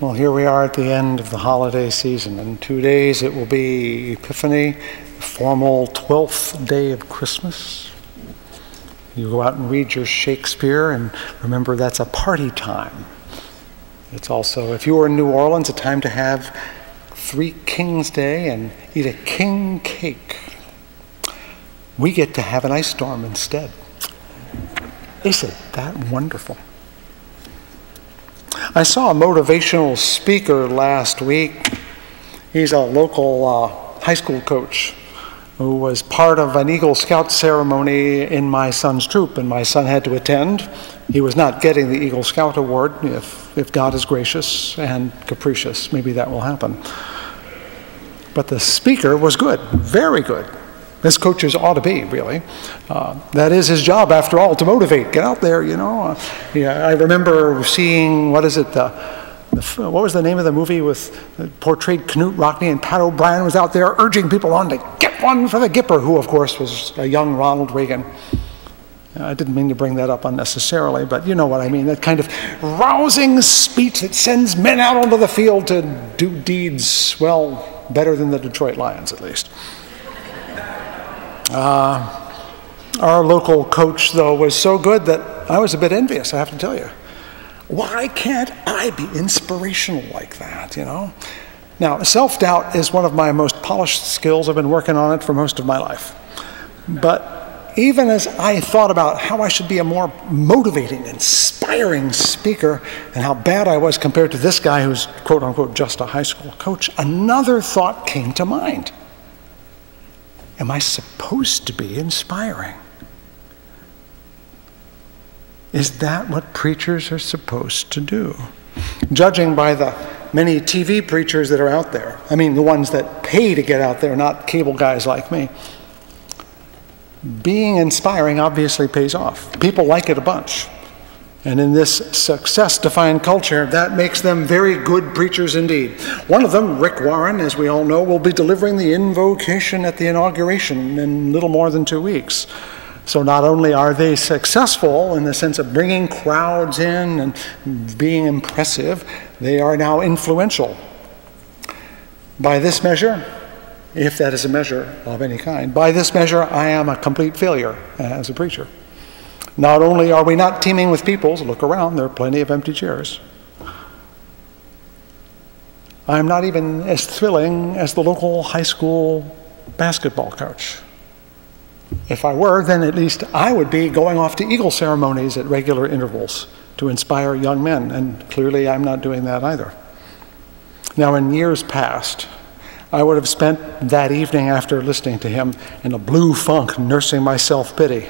Well, here we are at the end of the holiday season. In 2 days it will be Epiphany, the formal 12th day of Christmas. You go out and read your Shakespeare, and remember that's a party time. It's also, if you were in New Orleans, a time to have 3 Kings Day and eat a king cake. We get to have an ice storm instead. Isn't that wonderful? I saw a motivational speaker last week. He's a local high school coach who was part of an Eagle Scout ceremony in my son's troop, and my son had to attend. He was not getting the Eagle Scout award. If God is gracious and capricious, maybe that will happen. But the speaker was good, very good. As coaches ought to be, really. That is his job, after all, to motivate. Get out there, you know. I remember seeing, what was the name of the movie with portrayed Knute Rockne, and Pat O'Brien was out there urging people on to get one for the Gipper, who, of course, was a young Ronald Reagan. I didn't mean to bring that up unnecessarily, but you know what I mean. That kind of rousing speech that sends men out onto the field to do deeds, well, better than the Detroit Lions, at least. Our local coach, though, was so good that I was a bit envious, I have to tell you. Why can't I be inspirational like that, you know? Now, self-doubt is one of my most polished skills. I've been working on it for most of my life. But even as I thought about how I should be a more motivating, inspiring speaker, and how bad I was compared to this guy who's, quote-unquote, just a high school coach, another thought came to mind. Am I supposed to be inspiring? Is that what preachers are supposed to do? Judging by the many TV preachers that are out there, I mean the ones that pay to get out there, not cable guys like me, being inspiring obviously pays off. People like it a bunch. And in this success-defined culture, that makes them very good preachers indeed. One of them, Rick Warren, as we all know, will be delivering the invocation at the inauguration in little more than 2 weeks. So not only are they successful in the sense of bringing crowds in and being impressive, they are now influential. By this measure, if that is a measure of any kind, by this measure, I am a complete failure as a preacher. Not only are we not teeming with peoples, look around, there are plenty of empty chairs. I'm not even as thrilling as the local high school basketball coach. If I were, then at least I would be going off to Eagle ceremonies at regular intervals to inspire young men, and clearly I'm not doing that either. Now, in years past, I would have spent that evening after listening to him in a blue funk, nursing my self-pity.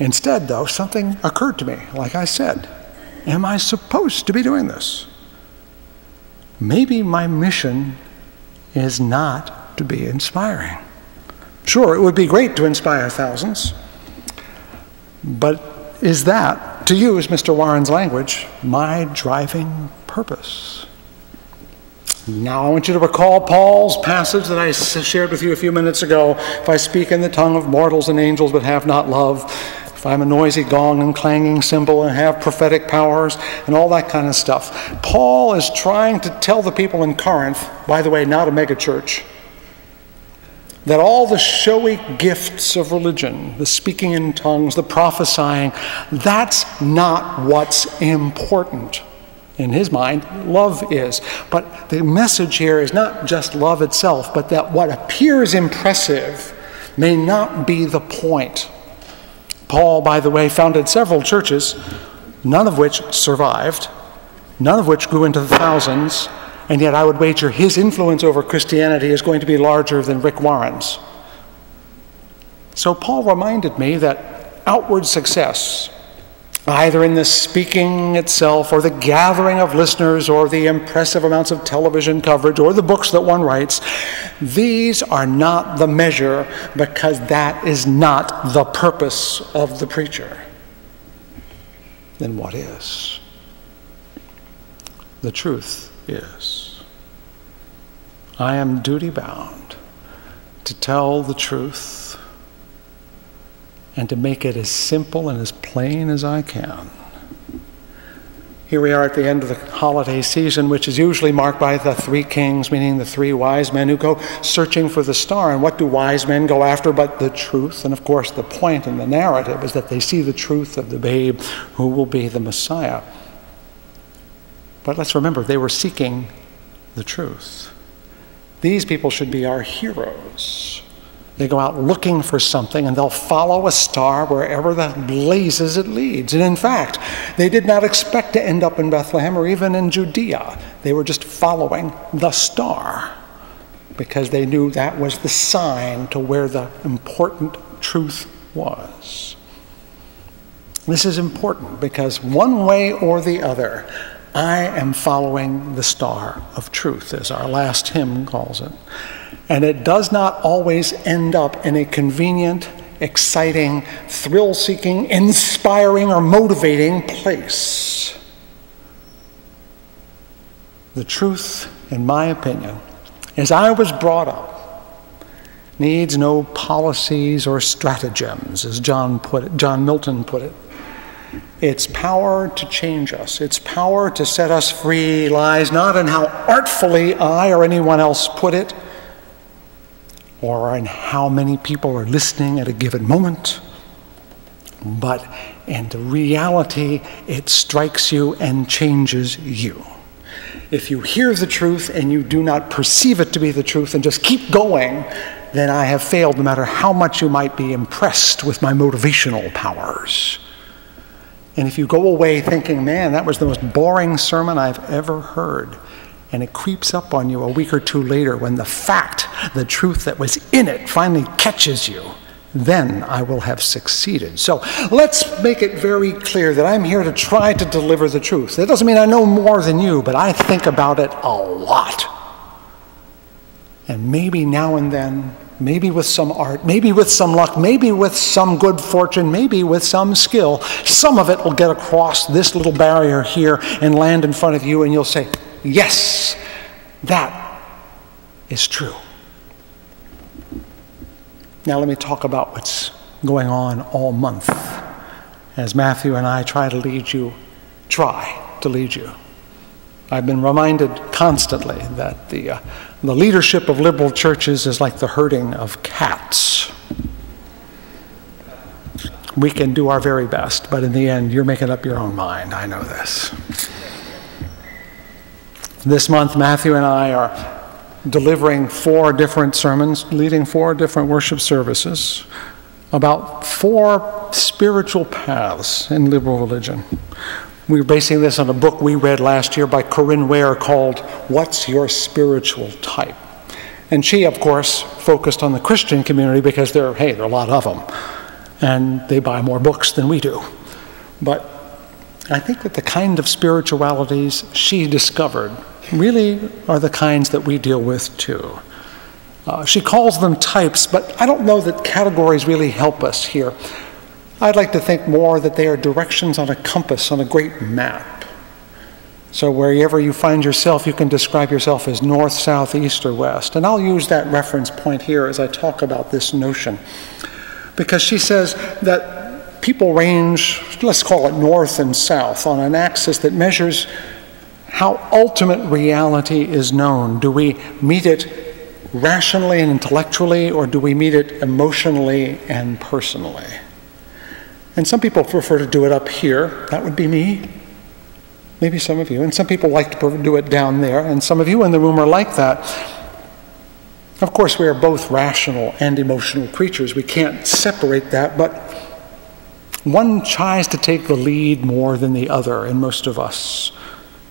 Instead, though, something occurred to me. Like I said, am I supposed to be doing this? Maybe my mission is not to be inspiring. Sure, it would be great to inspire thousands, but is that, to use Mr. Warren's language, my driving purpose? Now I want you to recall Paul's passage that I shared with you a few minutes ago. If I speak in the tongue of mortals and angels but have not love, if I'm a noisy gong and clanging cymbal and have prophetic powers and all that kind of stuff. Paul is trying to tell the people in Corinth, by the way, not a megachurch, that all the showy gifts of religion, the speaking in tongues, the prophesying, that's not what's important. In his mind, love is. But the message here is not just love itself, but that what appears impressive may not be the point. Paul, by the way, founded several churches, none of which survived, none of which grew into the thousands, and yet I would wager his influence over Christianity is going to be larger than Rick Warren's. So Paul reminded me that outward success, either in the speaking itself or the gathering of listeners or the impressive amounts of television coverage or the books that one writes, these are not the measure because that is not the purpose of the preacher. Then what is? The truth is, I am duty-bound to tell the truth and to make it as simple and as plain as I can. Here we are at the end of the holiday season, which is usually marked by the three kings, meaning the three wise men who go searching for the star. And what do wise men go after but the truth? And of course, the point in the narrative is that they see the truth of the babe who will be the Messiah. But let's remember, they were seeking the truth. These people should be our heroes. They go out looking for something, and they'll follow a star wherever the blazes it leads. And in fact, they did not expect to end up in Bethlehem or even in Judea. They were just following the star because they knew that was the sign to where the important truth was. This is important because one way or the other, I am following the star of truth, as our last hymn calls it. And it does not always end up in a convenient, exciting, thrill-seeking, inspiring, or motivating place. The truth, in my opinion, as I was brought up, needs no policies or stratagems, as John Milton put it. Its power to change us, its power to set us free lies not in how artfully I or anyone else put it, or in how many people are listening at a given moment, but in the reality it strikes you and changes you. If you hear the truth and you do not perceive it to be the truth and just keep going, then I have failed no matter how much you might be impressed with my motivational powers. And if you go away thinking, man, that was the most boring sermon I've ever heard, and it creeps up on you a week or two later when the fact, the truth that was in it finally catches you, then I will have succeeded. So let's make it very clear that I'm here to try to deliver the truth. That doesn't mean I know more than you, but I think about it a lot. And maybe now and then, maybe with some art, maybe with some luck, maybe with some good fortune, maybe with some skill, some of it will get across this little barrier here and land in front of you, and you'll say, yes, that is true. Now let me talk about what's going on all month as Matthew and I try to lead you. I've been reminded constantly that the leadership of liberal churches is like the herding of cats. We can do our very best, but in the end, you're making up your own mind. I know this. This month, Matthew and I are delivering 4 different sermons, leading 4 different worship services about 4 spiritual paths in liberal religion. We're basing this on a book we read last year by Corinne Ware called What's Your Spiritual Type? And she, of course, focused on the Christian community because there are a lot of them. And they buy more books than we do. But I think that the kind of spiritualities she discovered really are the kinds that we deal with too. She calls them types, but I don't know that categories really help us here. I'd like to think more that they are directions on a compass, on a great map. So wherever you find yourself, you can describe yourself as north, south, east, or west. And I'll use that reference point here as I talk about this notion. Because she says that people range, let's call it north and south, on an axis that measures how ultimate reality is known. Do we meet it rationally and intellectually, or do we meet it emotionally and personally? And some people prefer to do it up here. That would be me. Maybe some of you. And some people like to do it down there. And some of you in the room are like that. Of course, we are both rational and emotional creatures. We can't separate that, but one tries to take the lead more than the other in most of us.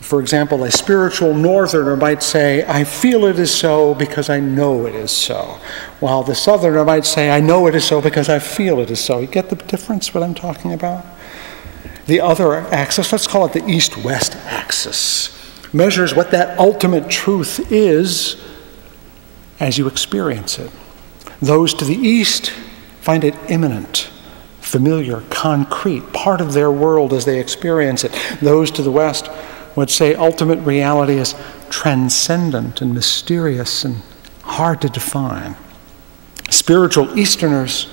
For example, a spiritual northerner might say, I feel it is so because I know it is so. While the southerner might say, I know it is so because I feel it is so. You get the difference, what I'm talking about? The other axis, let's call it the east-west axis, measures what that ultimate truth is as you experience it. Those to the east find it imminent, familiar, concrete, part of their world as they experience it. Those to the west would say ultimate reality is transcendent and mysterious and hard to define. Spiritual Easterners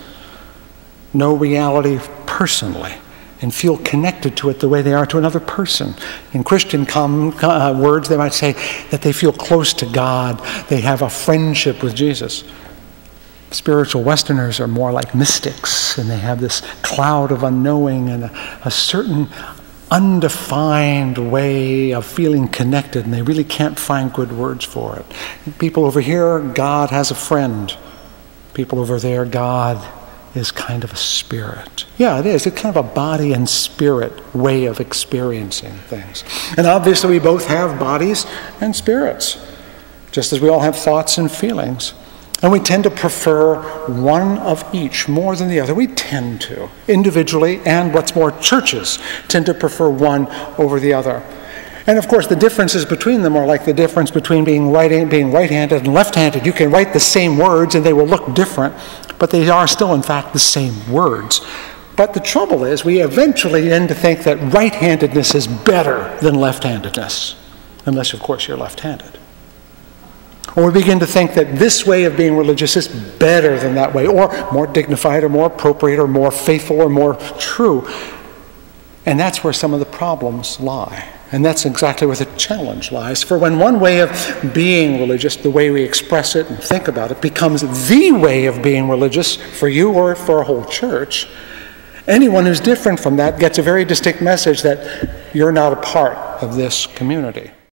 know reality personally, and feel connected to it the way they are to another person. In Christian words, they might say that they feel close to God. They have a friendship with Jesus. Spiritual Westerners are more like mystics, and they have this cloud of unknowing and a certain undefined way of feeling connected, and they really can't find good words for it. People over here, God has a friend. People over there, God is kind of a spirit. Yeah, it is. It's kind of a body and spirit way of experiencing things. And obviously we both have bodies and spirits, just as we all have thoughts and feelings. And we tend to prefer one of each more than the other. We tend to, individually, and what's more, churches tend to prefer one over the other. And of course, the differences between them are like the difference between being right-handed and left-handed. You can write the same words and they will look different, but they are still, in fact, the same words. But the trouble is, we eventually end to think that right-handedness is better than left-handedness, unless, of course, you're left-handed. Or we begin to think that this way of being religious is better than that way, or more dignified, or more appropriate, or more faithful, or more true. And that's where some of the problems lie. And that's exactly where the challenge lies. For when one way of being religious, the way we express it and think about it, becomes the way of being religious for you or for a whole church, anyone who's different from that gets a very distinct message that you're not a part of this community.